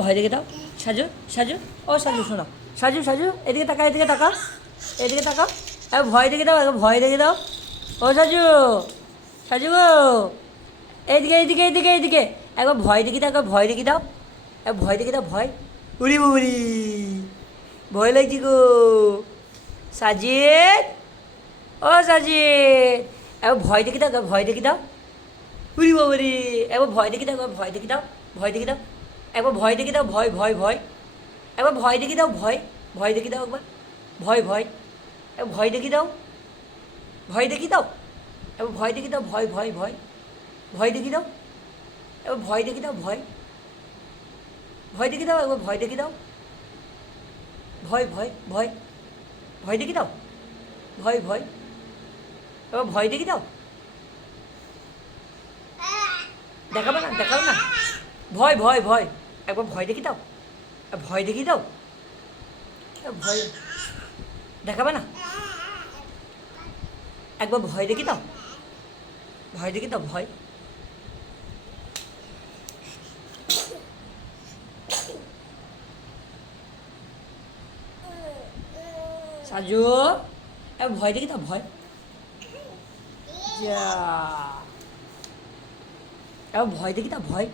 ভয় দেখে দাও। সাজু সাজু, ও সাজু শোনো, সাজু সাজু এদিকে তাকা, এদিকে তাকা, এদিকে তাকা। ভয় দেখে দাও, ভয় দেখে দাও। ও সাজু, সাজু গো, এইদিকে এইদিকে এইদিকে এইদিকে, একবার ভয় দেখি দাও, একবার ভয় দেখি দাও, ভয় দেখি দাও, ভয়। উড়ি বুড়ি, ভয় লাগছি গো। সাজিদ, ও সাজিদ, একবার ভয় দেখি দাও, একবার ভয় দেখি দাও। উড়ি বাবারি, একবার ভয় দেখি দাও, একবার ভয় দেখি দাও, ভয় দেখি দাও, একবার ভয় দেখি দাও, ভয় ভয় ভয়, একবার ভয় দেখি দাও, ভয় ভয় দেখি দাও, একবার ভয় ভয়, একবার ভয় দেখি দাও, ভয় দেখি দাও, একবার ভয় দেখি দাও, ভয় ভয় ভয়, ভয় দেখি দাও, এবার ভয় দেখি দাও, ভয় ভয় দেখি দাও, একবার ভয় দেখি দাও, ভয় ভয় ভয়, ভয় দেখি দাও, ভয় ভয়, এবার ভয় দেখি দাও। দেখাবে না, দেখাবে না, ভয় ভয় ভয়, একবার ভয় দেখি দাও, ভয় দেখি দাও, ভয় দেখাবে না, একবার ভয় দেখি দাও, ভয় দেখি দাও, ভয়। সাজু, একবার ভয় দেখি দাও, ভয়। যা, একবার ভয় দেখি দাও, ভয়।